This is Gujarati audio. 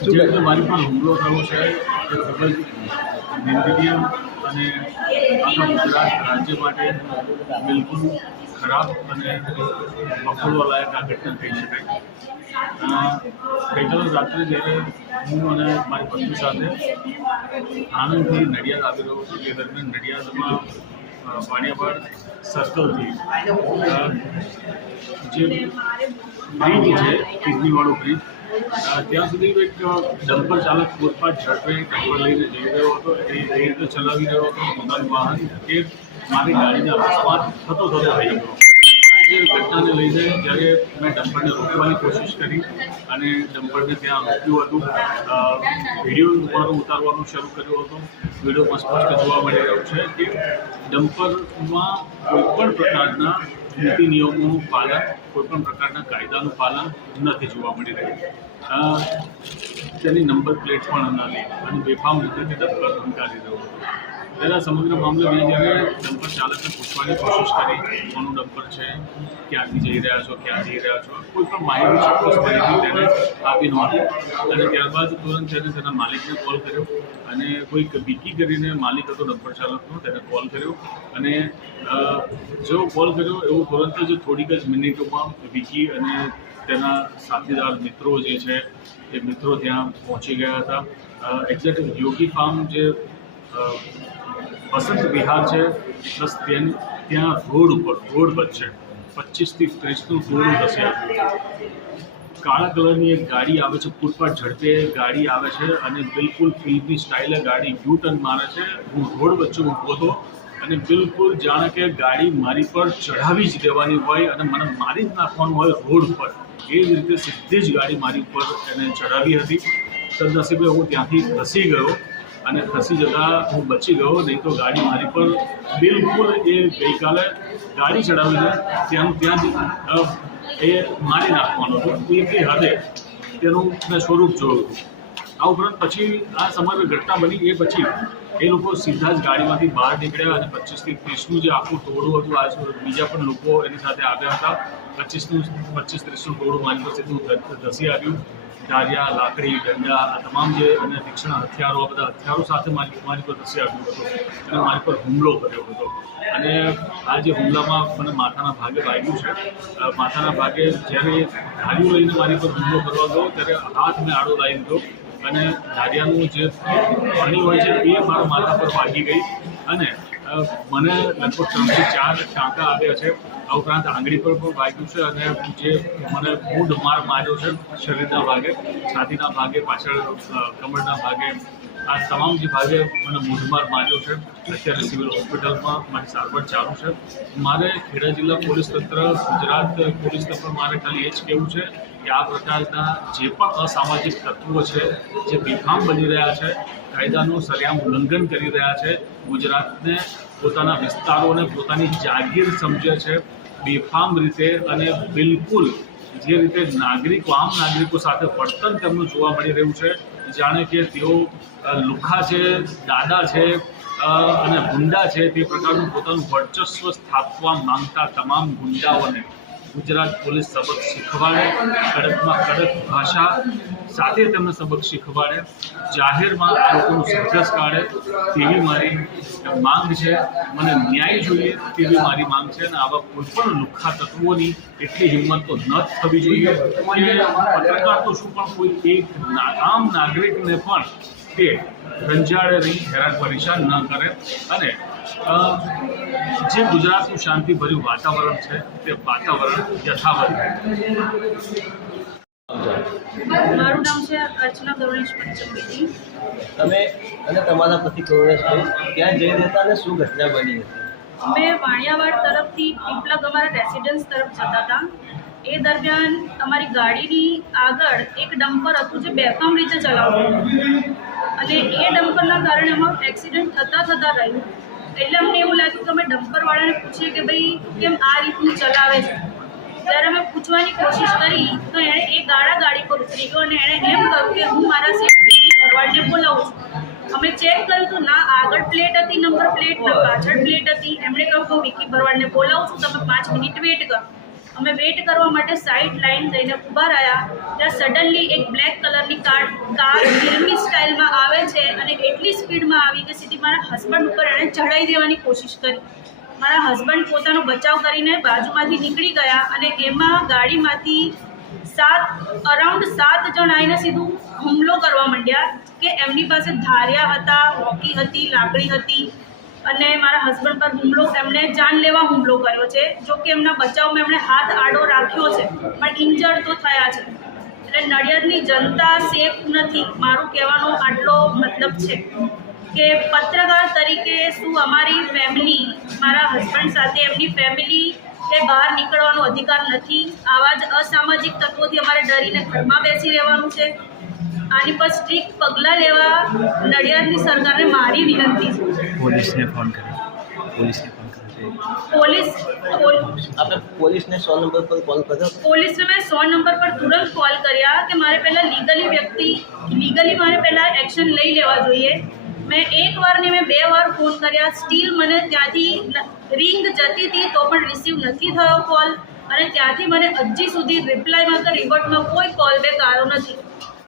જે રીતે મારી પર હુમલો થયો છે. એ ખૂબ અને આખા ગુજરાત રાજ્ય માટે બિલકુલ ખરાબ અને વખોડવા લાયક આ ઘટના કહી શકાય ગઈકાલે રાત્રે જ્યારે હું અને મારી પત્ની સાથે આણંદથી નડિયાદ આવી રહ્યો છું તે દરમિયાન નડિયાદમાં વાણિયાવાડ સર્કલથી જે બ્રિજ છે કિડનીવાળો બ્રિજ ત્યાં સુધી એક ડમ્પર ચાલક ફૂટપાથ ઝડપે ડમ્પર લઈને જઈ રહ્યો હતો. એ એ રીતે ચલાવી રહ્યો હતો પોતાનું વાહન કે મારી ગાડીને અકસ્માત થતો થતો થઈ ગયો. આ જે ઘટનાને લઈને જ્યારે મેં ડમ્પરને રોકવાની કોશિશ કરી અને ડમ્પરને ત્યાં રોક્યું હતું વીડિયો પણ ઉતારવાનું શરૂ કર્યો હતો. વિડીયોમાં સ્પષ્ટ જોવા મળી રહ્યું છે કે ડમ્પરમાં કોઈપણ પ્રકારના નીતિ નિયમોનું પાલન કોઈપણ પ્રકારના કાયદાનું પાલન નથી જોવા મળી રહ્યું. તેની નંબર પ્લેટ પણ નથી અને બેફામ રીતે તે ડમ્પર ધમકાવી રહ્યો હતો તેના સમગ્ર મામલો મેં જ્યારે ડમ્પર ચાલકને પૂછવાની કોશિશ કરી, કોનું ડમ્પર છે, ક્યાંથી જઈ રહ્યા છો, ક્યાં જઈ રહ્યા છો, કોઈ પણ માહિતી ચોક્કસ માહિતી તેને આપી નહોતી. અને ત્યારબાદ તુરંત તેને તેના માલિકને કોલ કર્યો અને કોઈક વિકી કરીને માલિક હતો ડમ્પર ચાલકનો, તેને કોલ કર્યો. અને જેવો કોલ કર્યો, એવો તુરંત જ થોડીક જ મિનિટોમાં વિકી અને તેના સાથીદાર મિત્રો જે છે, એ મિત્રો ત્યાં પહોંચી ગયા હતા. એક્ઝેક્ટ યોગી ફાર્મ જે વસંત વિહાર છે, પ્લસ તેન, ત્યાં રોડ ઉપર, રોડ વચ્ચે પચીસથી ત્રીસનું રોડ હશે. કાળા કલરની એક ગાડી આવે છે, ફૂટપાથ ઝડપે ગાડી આવે છે અને બિલકુલ ફિલ્મની સ્ટાઇલે ગાડી યુ ટર્ન મારે છે. હું રોડ વચ્ચે ઊભો હતો અને બિલકુલ જાણે કે ગાડી મારી પર ચઢાવી જ દેવાની હોય અને મને મારી જ નાખવાનું હોય રોડ પર એ જ રીતે સીધી જ ગાડી મારી ઉપર એને ચઢાવી હતી. સદનસીબે હું ત્યાંથી ખસી ગયો. અને ખસી જતાં હું બચી ગયો, નહીં તો ગાડી મારી પર બિલકુલ એ ગઈકાલે ગાડી ચડાવીને ત્યાં ત્યાં એ મારી નાખવાનો હતો. એટલી હદે તેનું મેં સ્વરૂપ જોયું. હતું આ ઉપરાંત પછી આ સમગ્ર ઘટના બની એ પછી એ લોકો સીધા જ ગાડીમાંથી બહાર નીકળ્યા અને પચીસથી ત્રીસનું જે આખું ટોળું હતું આ બીજા પણ લોકો એની સાથે આવ્યા હતા. પચીસનું, પચીસ ત્રીસનું ટોળું માની પાસે સીધું ધસી આવ્યું. ધારિયા લાકડી, ડંડા, આ તમામ જે અને તીક્ષ્ણ હથિયારો, આ બધા હથિયારો સાથે મારી મારી પર ધસી આવ્યો હતો અને મારી પર હુમલો કર્યો હતો. અને આ જે હુમલામાં મને માથાના ભાગે વાગ્યું છે. માથાના ભાગે જ્યારે ધાર્યું લઈને મારી પર હુમલો કરવા ગયો, ત્યારે હાથ મેં આડો લાવી દીધો અને દારિયાનું જે પાણી હોય છે, એ મારા માથા પર વાગી ગઈ. અને મને લગભગ ત્રણથી ચાર ટાંકા આવ્યા છે. આ ઉપરાંત આંગળી પર પણ વાગ્યું છે અને જે મને મૂડ માર માર્યો છે શરીરના ભાગે, છાતીના ભાગે, પાછળ કમરના ભાગે આ તમામ જે ભાગે મને મૂઢમાર માર્યો છે, અત્યારે સિવિલ હોસ્પિટલમાં મારી સારવાર ચાલુ છે. મારે ખેડા જિલ્લા પોલીસ તંત્ર, ગુજરાત પોલીસ તંત્ર મારે ખાલી એ જ કહેવું છે કે આ પ્રકારના જે પણ અસામાજિક તત્વો છે, જે બેફામ બની રહ્યા છે, કાયદાનું સરેઆમ ઉલ્લંઘન કરી રહ્યા છે, ગુજરાતને પોતાના વિસ્તારોને પોતાની જાગીર સમજે છે, બેફામ રીતે અને બિલકુલ જે રીતે નાગરિકો, આમ નાગરિકો સાથે વર્તન તેમનું જોવા મળી રહ્યું છે જાણે કે તેઓ લુખા છે, દાદા છે અને ગુંડા છે તે પ્રકારનું પોતાનું વર્ચસ્વ સ્થાપવા માંગતા તમામ ગુંડાઓને ગુજરાત પોલીસ સબક શીખવાડે, કડકમાં કડક ભાષા સાથે તેમને સબક શીખવાડે, જાહેરમાં આ લોકોનું સંઘર્ષ કાઢે તેવી મારી માંગ છે. મને ન્યાય જોઈએ તેવી મારી માંગ છે અને આવા કોઈ પણ લુખ્ખા તત્વોની એટલી હિંમત તો ન થવી જોઈએ. પત્રકાર તો શું, પણ કોઈ એક આમ નાગરિકને પણ તે રંજાડે નહીં હેરાન પરેશાન ન કરે અને જે ગુજરાતનું શાંતિભર્યું વાતાવરણ છે તે વાતાવરણ યથાવત મારું નામ છે અર્ચના દોરેશ પંચમવેદી તમે અને તમારા પતિ કૌરેશભાઈ ક્યાં જઈ રહેતા અને શું ઘટના બની હતી? અમે વાણિયાવાડ તરફથી પીપલગ અમારા રેસિડન્સ તરફ જતા હતા. એ દરમિયાન અમારી ગાડીની આગળ એક ડમ્પર હતું જે બેફામ રીતે ચલાવતું અને એ ડમ્પરના કારણે અમારું એક્સિડન્ટ થતાં થતાં રહ્યું. એટલે અમને એવું લાગ્યું કે અમે ડમ્પરવાળાને પૂછીએ કે ભાઈ, કેમ આ રીતનું ચલાવે છે? ત્યારે અમે પૂછવાની કોશિશ કરી, તો એણે એ ગાડા ગાડી પર ઉતરી ગયો અને એણે એમ કહ્યું કે હું મારા સેફટી ભરવાડને બોલાવું છું. અમે ચેક કર્યું તો ના, આગળ પ્લેટ હતી, નંબર પ્લેટ ના, પાછળ પ્લેટ હતી. એમણે કહ્યું કે વિકી ભરવાડને બોલાવું છું, તમે પાંચ મિનિટ વેટ કરો. અમે વેઇટ કરવા માટે સાઈડ લાઈન થઈને ઊભા રહ્યા. ત્યાં સડનલી એક બ્લેક કલરની કાર કાર ફિલ્મી સ્ટાઇલમાં આવે છે અને એટલી સ્પીડમાં આવી કે સીધી મારા હસબન્ડ ઉપર એણે ચડાઈ દેવાની કોશિશ કરી. મારા હસબન્ડ પોતાનો બચાવ કરીને બાજુમાંથી નીકળી ગયા અને એમાં ગાડીમાંથી સાત અરાઉન્ડ સાત જણ આવીને સીધું હુમલો કરવા માંડ્યા કે એમની પાસે ધાર્યા હતા, હોકી હતી, લાકડી હતી. અને મારા હસબન્ડ પર હુમલો, એમણે જાનલેવા હુમલો કર્યો છે, જો કે એમના બચાવમાં એમણે હાથ આડો રાખ્યો છે, પણ ઇન્જર્ડ તો થયા છે. એટલે નડિયાદની જનતા સેફ નથી. મારું કહેવાનો આટલો મતલબ છે કે પત્રકાર તરીકે શું અમારી ફેમિલી મારા હસબન્ડ સાથે એમની ફેમિલી કે બહાર નીકળવાનો અધિકાર નથી? આવા જ અસામાજિક તત્વોથી અમારે ડરીને ઘરમાં બેસી રહેવાનું છે. આની પર સ્ટ્રિક્ટ પગલાં લેવા નડિયાદની સરકારને મારી વિનંતી છે. પોલીસને ફોન કર્યો. પોલીસને ફોન કર્યો. પોલીસ આપણે પોલીસને સો નંબર પર કોલ કર્યો? પોલીસને મેં સો નંબર પર તુરંત કોલ કર્યા કે મારે પહેલાં લીગલી વ્યક્તિ લીગલી મારે પહેલાં એક્શન લઈ લેવા જોઈએ. મેં એક વાર ને મેં બે વાર ફોન કર્યા. સ્ટીલ મને ત્યાંથી રિંગ જતી હતી તો પણ રિસીવ નથી થયો કોલ. અને ત્યાંથી મને હજી સુધી રિપ્લાયમાં કે રિવર્ટમાં કોઈ કોલ બેક આવ્યો નથી.